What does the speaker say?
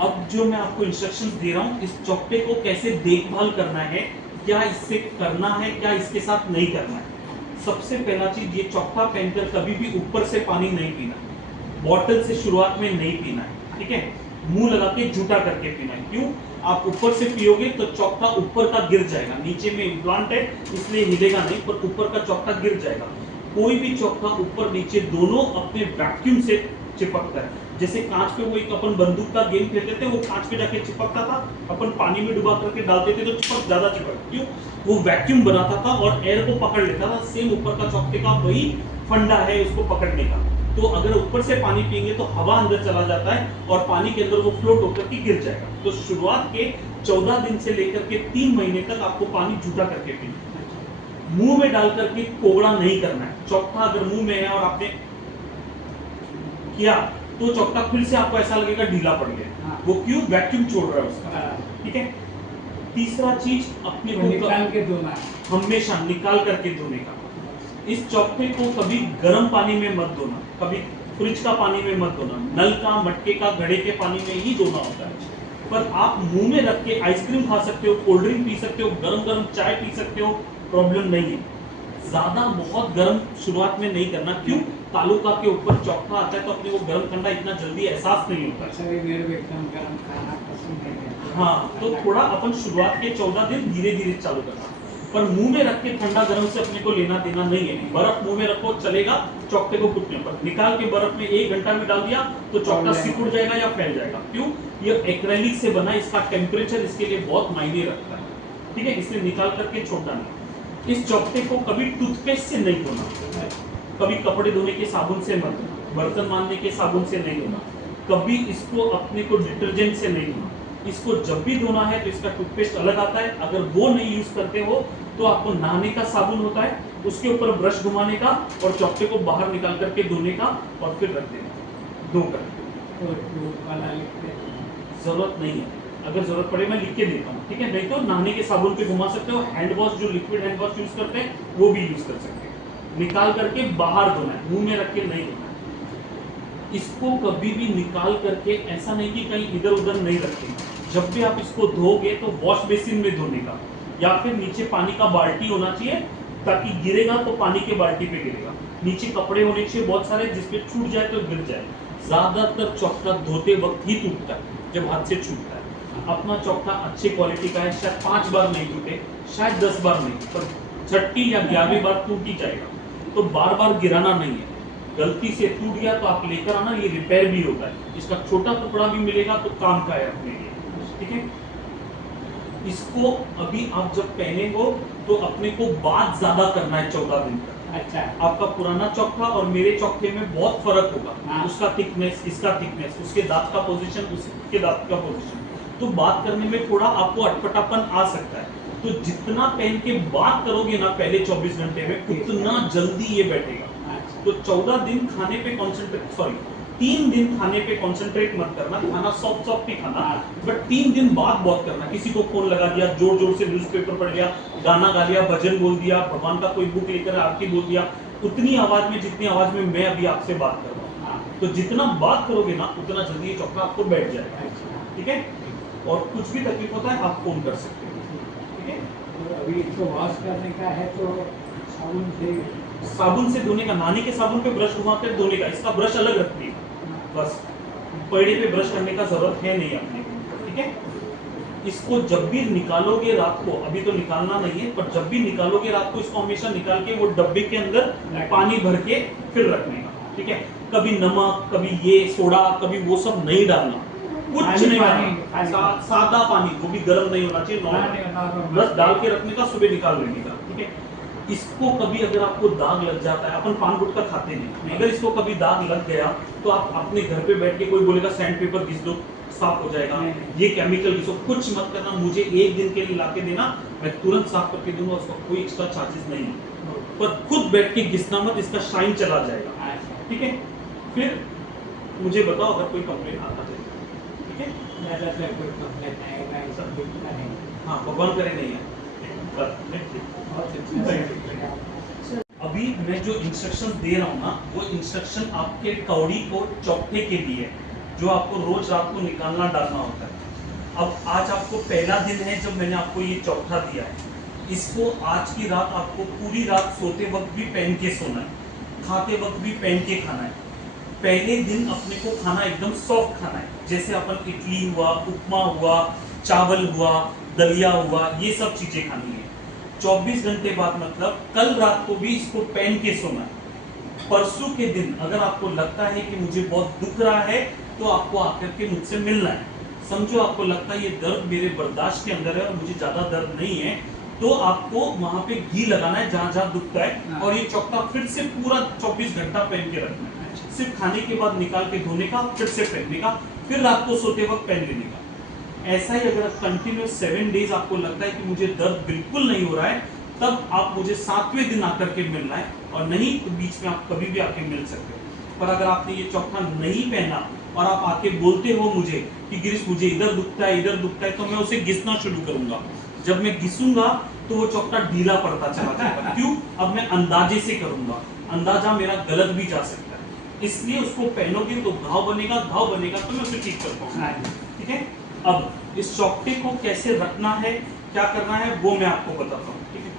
अब जो मैं आपको इंस्ट्रक्शंस दे रहा हूँ, इस चौकटे को कैसे देखभाल करना है, क्या इससे करना है, क्या इसके साथ नहीं करना है। सबसे पहला चीज, ये चौकटा पहनकर कभी भी ऊपर से पानी नहीं पीना, बॉटल से शुरुआत में नहीं पीना है, ठीक है। मुंह लगा के झूठा करके पीना है। क्यों? आप ऊपर से पियोगे तो चौकटा ऊपर का गिर जाएगा, नीचे में इम्प्लांट है इसलिए हिलेगा नहीं, पर ऊपर का चौकटा गिर जाएगा। कोई भी चौकटा ऊपर नीचे दोनों अपने वैक्यूम से चिपकता है। जैसे कांच पे वो एक अपन बंदूक का गेम खेलते थे, वो कांच पे जाके चिपकता था, अपन पानी में डुबा करके डालते थे तो चिपक ज्यादा चिपक। क्यों? वो वैक्यूम बनाता था और एयर को पकड़ लेता था। सेम ऊपर का चौकटे का वही फंडा है उसको पकड़ने का। तो अगर ऊपर से पानी पिएंगे तो हवा अंदर चला जाता है और पानी के अंदर वो फ्लोट होकर के गिर जाएगा। तो शुरुआत के 14 दिन से लेकर के 3 महीने तक आपको पानी झूठा करके पीना है। मुंह में डाल करके कोगड़ा नहीं करना है। चौकटा अगर मुंह में है और आपने किया तो चौकटा फिर से आपको ऐसा लगेगा ढीला पड़ गया। वो क्यों? वैक्यूम छोड़ रहा है उसका, ठीक है। तीसरा चीज, अपने को निकाल के धोना है, हमेशा निकाल करके धोने का। इस चौकटे को कभी गर्म पानी में मत धोना, कभी फ्रिज का पानी में मत धोना, नल का, मटके का, घड़े के पानी में ही धोना होता है। पर आप मुंह में रख के आइसक्रीम खा सकते हो, कोल्ड ड्रिंक पी सकते हो, गरम गरम चाय पी सकते हो, प्रॉब्लम नहीं है। ज्यादा बहुत गर्म शुरुआत में नहीं करना। क्यों? तालुका के ऊपर चौकटा आता है तो अपने को गर्म ठंडा इतना जल्दी एहसास नहीं होता है। मेरे को एकदम गर्म खाना पसंद है। हाँ, तो थोड़ा अपन शुरुआत के 14 दिन धीरे धीरे चालू करना, पर मुंह में रख के ठंडा गर्म से अपने को लेना देना नहीं है। बर्फ मुंह में रखो चलेगा, चौकटे को घुटने पर निकाल के बर्फ में 1 घंटा भी डाल दिया तो चौकटा सिकुड़ जाएगा या फैल जाएगा। क्यों? ये एक्रेलिक से बना, इसका टेम्परेचर इसके लिए बहुत मायने रखता है, ठीक है। इसलिए निकाल करके छोड़ना नहीं। इस चौकटे को कभी टूथपेस्ट से नहीं धोना, कभी कपड़े धोने के साबुन से मत धोना, बर्तन मांजने के साबुन से नहीं धोना, कभी इसको अपने को डिटर्जेंट से नहीं धोना। इसको जब भी धोना है तो इसका टूथपेस्ट अलग आता है। अगर वो नहीं यूज करते हो तो आपको नहाने का साबुन होता है, उसके ऊपर ब्रश घुमाने का और चौकटे को बाहर निकाल करके धोने का और फिर रख देना, धो कर। जरूरत नहीं है, अगर जरूरत पड़े मैं लिख के देता हूँ, ठीक है। नहीं तो नहाने के साबुन पे घुमा सकते हो। हैंड वॉश, जो लिक्विड हैंड वॉश यूज करते हैं वो भी यूज कर सकते हैं। निकाल करके बाहर धोना है, मुंह में रख के नहीं धोना है। इसको कभी भी निकाल करके ऐसा नहीं कि कहीं इधर उधर नहीं रखें। जब भी आप इसको धोगे तो वॉश बेसिन में धोने का, या फिर नीचे पानी का बाल्टी होना चाहिए ताकि गिरेगा तो पानी के बाल्टी पे गिरेगा। नीचे कपड़े होने चाहिए बहुत सारे, जिसपे छूट जाए तो गिर जाए। ज्यादातर चौकटा धोते वक्त ही टूटता है, जब हाथ से छूटता है। अपना चौकटा अच्छी क्वालिटी का है, शायद 5 बार नहीं टूटे, शायद 10 बार नहीं, पर 6ठी या 11वीं बार टूट ही जाएगा। तो बार बार गिराना नहीं है। गलती से टूट गया तो आप लेकर आना, ये रिपेयर भी होता है। इसका छोटा टुकड़ा भी मिलेगा तो काम का है अपने लिए, ठीक है। इसको अभी आप जब पहने हो तो अपने को बात ज्यादा करना है 14 दिन तक। अच्छा, आपका पुराना चौकटा और मेरे चौकटे में बहुत फर्क होगा। हाँ। उसका थिकनेस, इसका थिकनेस, उसके दांत का पोजीशन, उसके दांत का पोजीशन। तो बात करने में थोड़ा आपको अटपटापन आ सकता है। तो जितना पहन के बात करोगे ना पहले 24 घंटे में, उतना जल्दी ये बैठेगा। तो 14 दिन खाने पे कॉन्सेंट्रेट, सॉरी 3 दिन खाने पे कॉन्सेंट्रेट मत करना। खाना सॉफ्ट सॉफ्ट ही खाना, बट 3 दिन बात बहुत करना। किसी को फोन लगा दिया, जोर जोर से न्यूज़पेपर पढ़ लिया, गाना गा लिया, भजन बोल दिया, भगवान का कोई बुक लेकर आरती बोल दिया, उतनी आवाज में जितनी आवाज में मैं अभी आपसे बात कर रहा हूँ। तो जितना बात करोगे ना उतना जल्दी ये चौकटा आपको बैठ जाएगा, ठीक है। और कुछ भी तकलीफ होता है आप फोन कर सकते हो, ठीक है। अभी इसको वॉश करने का है तो साबुन से धोने का, नहाने के साबुन पे ब्रश घुमाकर धोने का। इसका ब्रश अलग रखनी है, बस पैड़े पे ब्रश करने का जरूरत है नहीं अपने को, ठीक है। इसको जब भी निकालोगे रात को, अभी तो निकालना नहीं है, पर जब भी निकालोगे रात को इसको हमेशा निकाल के वो डब्बे के अंदर पानी भर के फिर रखने का, ठीक है। कभी नमक, कभी ये सोडा, कभी वो सब नहीं डालना, कुछ नहीं डालना। सादा पानी, वो भी गर्म नहीं होना चाहिए, नॉर्मल, बस डाल के रखने का, सुबह निकाल लेने का, ठीक है। इसको कभी अगर आपको दाग लग जाता है, अपन पान गुटखा खाते नहीं, अगर इसको कभी दाग लग गया तो आप अपने घर पे बैठ के, कोई बोलेगा सैंड पेपर घिस दो साफ हो जाएगा, ये केमिकल घिसो, कुछ मत करना। मुझे 1 दिन के लिए लाके देना, मैं तुरंत साफ करके दूंगा, उसका कोई एक्स्ट्रा चार्जेस नहीं है। पर खुद बैठ के घिसना मत, इसका शाइन चला जाएगा, ठीक है। फिर मुझे बताओ अगर कोई कंप्लेन आता है, ठीक है। हाँ, भगवान करे नहीं है। अभी मैं जो इंस्ट्रक्शन दे रहा हूँ ना, वो इंस्ट्रक्शन आपके कौड़ी को चौकटे के लिए, जो आपको रोज रात को निकालना डालना होता है। अब आज आपको पहला दिन है जब मैंने आपको ये चौथा दिया है, इसको आज की रात आपको पूरी रात सोते वक्त भी पहन के सोना है, खाते वक्त भी पहन के खाना है। पहले दिन अपने को खाना एकदम सॉफ्ट खाना है, जैसे अपन इडली हुआ, उपमा हुआ, चावल हुआ, दलिया हुआ, ये सब चीजें खानी है। 24 घंटे बाद मतलब कल रात को भी इसको पहन के सोना है। परसों के दिन अगर आपको लगता है कि मुझे बहुत दुख रहा है तो आपको आकर के मुझसे मिलना है। समझो आपको लगता है ये दर्द मेरे बर्दाश्त के अंदर है और मुझे ज्यादा दर्द नहीं है, तो आपको वहां पे घी लगाना है जहां जहां दुखता है, और ये चौकटा फिर से पूरा 24 घंटा पहन के रखना है। सिर्फ खाने के बाद निकाल के धोने का, फिर से पहनने का, फिर रात को सोते वक्त पहन लेने का। ऐसा ही अगर कंटिन्यूस 7 डेज आपको लगता है कि मुझे दर्द बिल्कुल नहीं हो रहा है, तब आप मुझे 7वें दिन आकर के मिलना है, और नहीं तो बीच में आप कभी भी आके मिल सकते हो। पर अगर आपने ये चौथा नहीं पहना और आप आके बोलते हो मुझे कि गिरीश मुझे इधर दुखता है, इधर दुखता है, तो मैं उसे घिसना शुरू करूंगा। जब मैं घिसूंगा तो वो चौकटा ढीला पड़ता चला जाएगा। क्यों? अब मैं अंदाजे से करूंगा, अंदाजा मेरा गलत भी जा सकता है, इसलिए उसको पहनोगे तो घाव बनेगा, घाव बनेगा तो मैं उसे ठीक कर पाऊंगा। ठीक है। अब इस चौकटे को कैसे रखना है, क्या करना है, वो मैं आपको बताता हूँ। ठीक है।